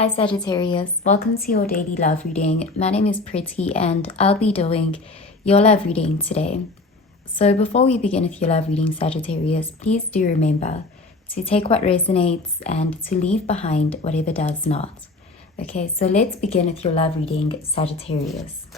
Hi Sagittarius, welcome to your daily love reading. My name is Pretty and I'll be doing your love reading today. So before we begin with your love reading, Sagittarius, please do remember to take what resonates and to leave behind whatever does not. Okay, so let's begin with your love reading, Sagittarius.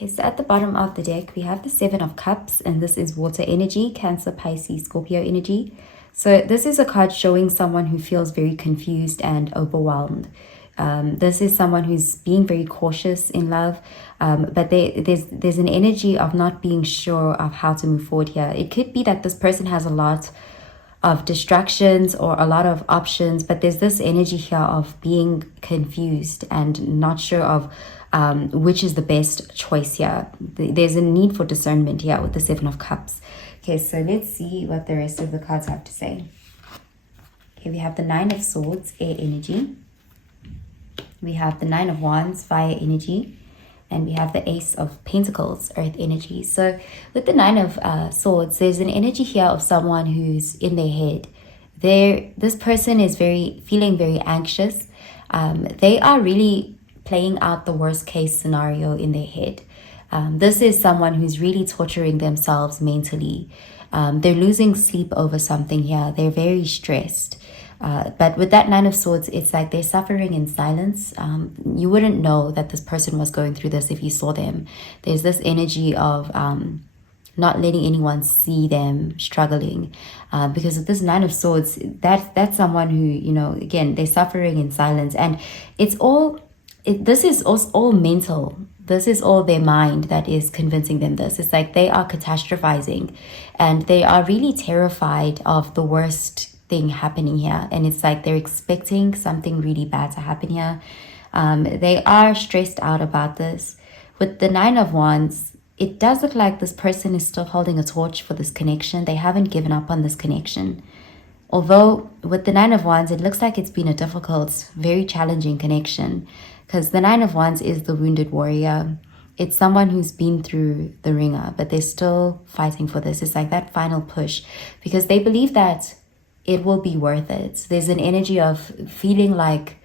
Okay, so at the bottom of the deck, we have the Seven of Cups, and this is water energy, Cancer, Pisces, Scorpio energy. So this is a card showing someone who feels very confused and overwhelmed. This is someone who's being very cautious in love, but there's an energy of not being sure of how to move forward here. It could be that this person has a lot of distractions or a lot of options, but there's this energy here of being confused and not sure of which is the best choice here. There's a need for discernment here with the Seven of Cups. Okay, so let's see what the rest of the cards have to say. Okay, we have the Nine of Swords, air energy. We have the Nine of Wands, fire energy. And we have the Ace of Pentacles, earth energy. So with the Nine of Swords, there's an energy here of someone who's in their head. This person is feeling very anxious. They are really playing out the worst case scenario in their head. This is someone who's really torturing themselves mentally. They're losing sleep over something here. They're very stressed. But with that Nine of Swords, it's like they're suffering in silence. You wouldn't know that this person was going through this if you saw them. There's this energy of not letting anyone see them struggling. Because with this Nine of Swords, that's someone who, you know, again, they're suffering in silence. And this is all mental. This is all their mind that is convincing them this. It's like they are catastrophizing and they are really terrified of the worst thing happening here, and it's like they're expecting something really bad to happen here. They are stressed out about this. With the Nine of Wands, it does look like this person is still holding a torch for this connection. They haven't given up on this connection. Although with the Nine of Wands, it looks like it's been a difficult, very challenging connection, because the Nine of Wands is the wounded warrior. It's someone who's been through the ringer, but they're still fighting for this. It's like that final push, because they believe that it will be worth it. There's an energy of feeling like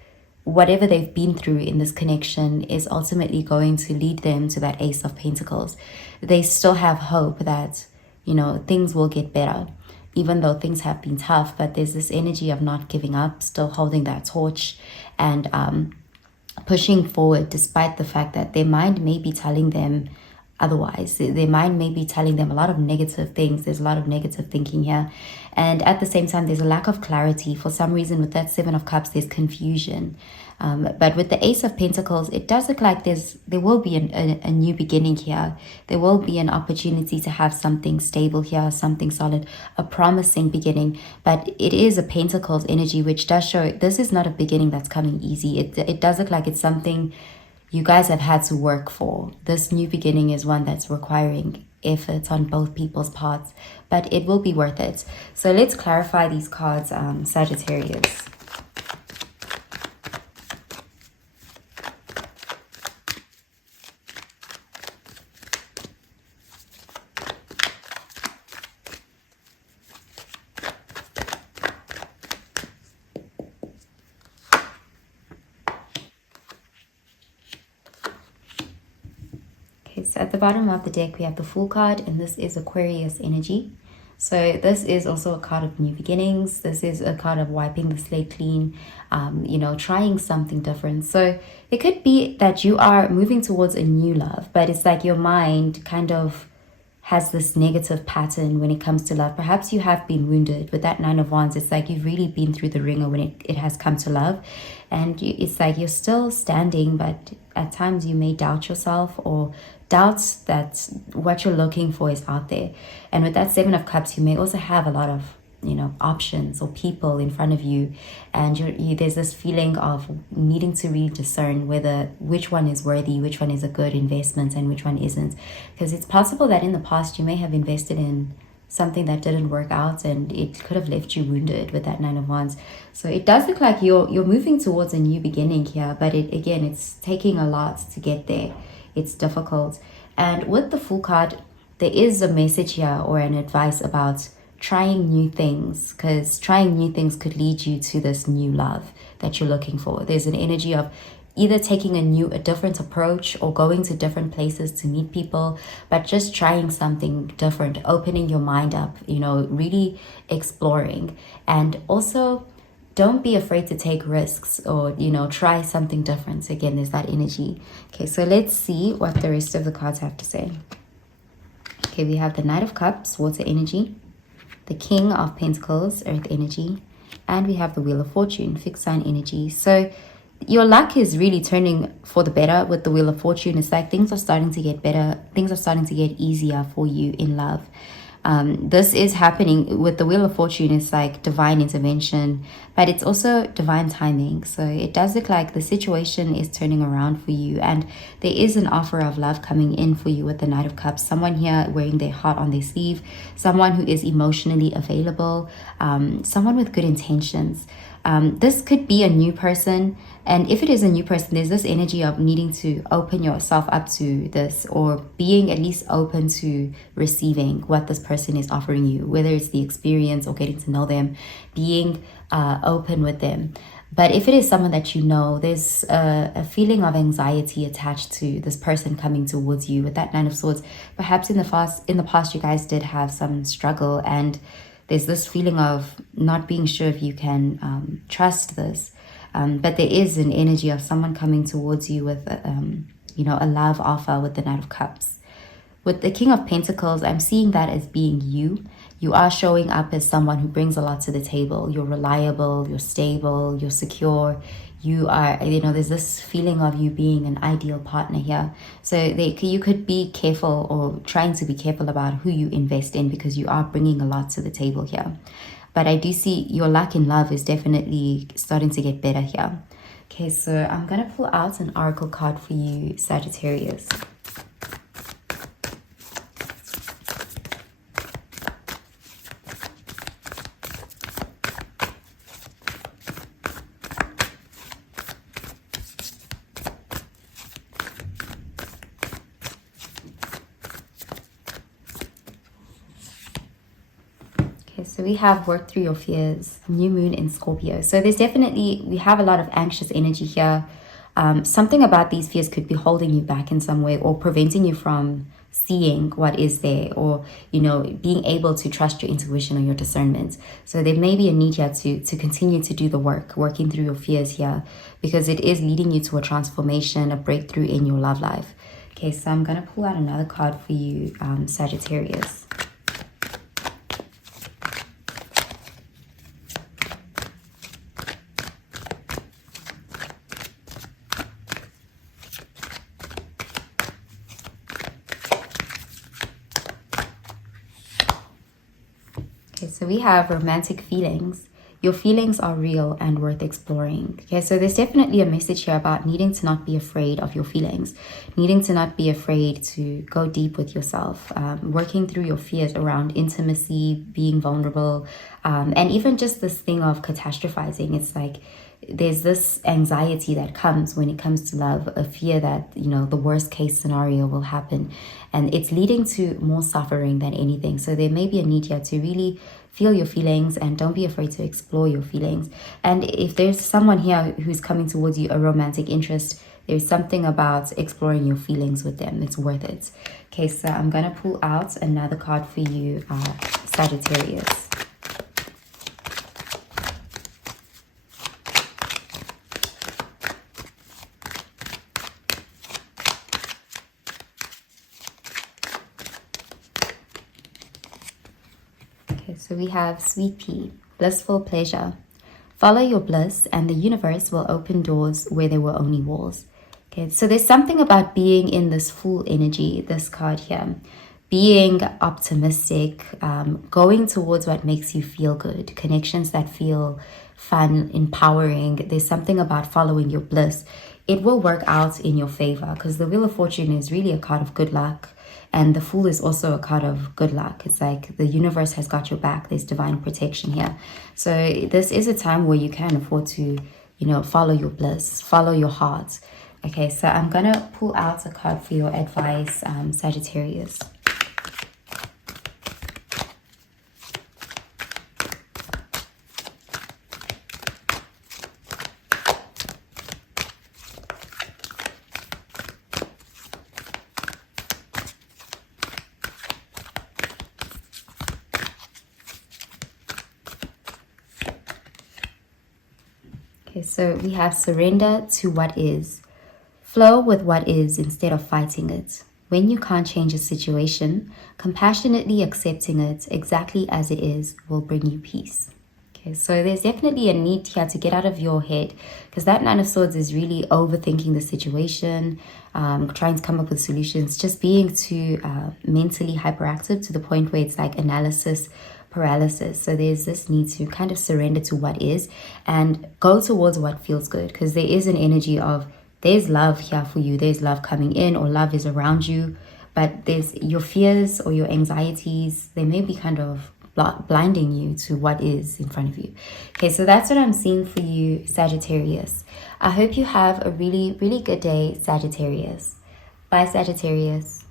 whatever they've been through in this connection is ultimately going to lead them to that Ace of Pentacles. They still have hope that, you know, things will get better, even though things have been tough. But there's this energy of not giving up, still holding that torch and pushing forward despite the fact that their mind may be telling them otherwise. Their mind may be telling them a lot of negative things. There's a lot of negative thinking here. And at the same time, there's a lack of clarity. For some reason, with that Seven of Cups, there's confusion. But with the Ace of Pentacles, it does look like there will be a new beginning here. There will be an opportunity to have something stable here, something solid, a promising beginning. But it is a Pentacles energy, which does show this is not a beginning that's coming easy. It does look like it's something you guys have had to work for. This new beginning is one that's requiring effort on both people's parts, but it will be worth it. So let's clarify these cards, Sagittarius. So at the bottom of the deck, we have the Fool card, and this is Aquarius energy. So this is also a card of new beginnings. This is a card of wiping the slate clean, you know, trying something different. So it could be that you are moving towards a new love, but it's like your mind kind of has this negative pattern when it comes to love. Perhaps you have been wounded. With that Nine of Wands, it's like you've really been through the ringer when it has come to love. And it's like you're still standing, but at times you may doubt yourself or doubt that what you're looking for is out there. And with that Seven of Cups, you may also have a lot of options or people in front of you, and there's this feeling of needing to really discern which one is worthy, which one is a good investment, and which one isn't. Because it's possible that in the past you may have invested in something that didn't work out, and it could have left you wounded with that Nine of Wands. So it does look like you're moving towards a new beginning here, but it's taking a lot to get there. It's difficult. And with the Fool card, there is a message here or an advice about trying new things, because trying new things could lead you to this new love that you're looking for. There's an energy of either taking a different approach or going to different places to meet people, but just trying something different, opening your mind up, really exploring. And also, don't be afraid to take risks or, try something different. So again, there's that energy. Okay, so let's see what the rest of the cards have to say. Okay, we have the Knight of Cups, water energy, the King of Pentacles, earth energy, and we have the Wheel of Fortune, fixed sign energy. So your luck is really turning for the better with the Wheel of Fortune. It's like things are starting to get better. Things are starting to get easier for you in love. This is happening with the Wheel of Fortune. It's like divine intervention, but it's also divine timing. So it does look like the situation is turning around for you, and there is an offer of love coming in for you with the Knight of Cups. Someone here wearing their heart on their sleeve, someone who is emotionally available, someone with good intentions. This could be a new person, and if it is a new person, there's this energy of needing to open yourself up to this, or being at least open to receiving what this person is offering you, whether it's the experience or getting to know them, being open with them. But if it is someone that there's a feeling of anxiety attached to this person coming towards you with that Nine of Swords. Perhaps in the past you guys did have some struggle, and there's this feeling of not being sure if you can trust this. But there is an energy of someone coming towards you with, a love offer with the Knight of Cups. With the King of Pentacles, I'm seeing that as being you. You are showing up as someone who brings a lot to the table. You're reliable, you're stable, you're secure. You are, there's this feeling of you being an ideal partner here. So you could be careful, or trying to be careful about who you invest in, because you are bringing a lot to the table here. But I do see your luck in love is definitely starting to get better here. Okay, so I'm going to pull out an oracle card for you, Sagittarius. So we have worked through your fears, new moon in Scorpio. So we have a lot of anxious energy here. Something about these fears could be holding you back in some way, or preventing you from seeing what is there, or, being able to trust your intuition or your discernment. So there may be a need here to continue to do the work, working through your fears here, because it is leading you to a transformation, a breakthrough in your love life. Okay, so I'm going to pull out another card for you, Sagittarius. So we have romantic feelings. Your feelings are real and worth exploring. Okay, so there's definitely a message here about needing to not be afraid of your feelings, needing to not be afraid to go deep with yourself, working through your fears around intimacy, being vulnerable, and even just this thing of catastrophizing. It's like there's this anxiety that comes when it comes to love, a fear that, the worst case scenario will happen, and it's leading to more suffering than anything. So there may be a need here to really feel your feelings, and don't be afraid to explore your feelings. And if there's someone here who's coming towards you, a romantic interest, there's something about exploring your feelings with them. It's worth it. Okay, so I'm going to pull out another card for you, Sagittarius. So we have Sweet Pea, blissful pleasure. Follow your bliss and the universe will open doors where there were only walls. Okay, so there's something about being in this full energy, this card here. being optimistic, going towards what makes you feel good, connections that feel fun, empowering. There's something about following your bliss. It will work out in your favor because the Wheel of Fortune is really a card of good luck. And the Fool is also a card of good luck. It's like the universe has got your back. There's divine protection here. So this is a time where you can afford to, you know, follow your bliss, follow your heart. Okay, so I'm going to pull out a card for your advice, Sagittarius. Okay, so we have surrender to what is. Flow with what is instead of fighting it. When you can't change a situation, compassionately accepting it exactly as it is will bring you peace. Okay, so there's definitely a need here to get out of your head because that Nine of Swords is really overthinking the situation, trying to come up with solutions, just being too mentally hyperactive to the point where it's like analysis paralysis. So there's this need to kind of surrender to what is and go towards what feels good because there is an energy of there's love here for you, there's love coming in or love is around you, but there's your fears or your anxieties, they may be kind of blinding you to what is in front of you. Okay, so that's what I'm seeing for you, Sagittarius. I hope you have a really, really good day, Sagittarius. Bye, Sagittarius.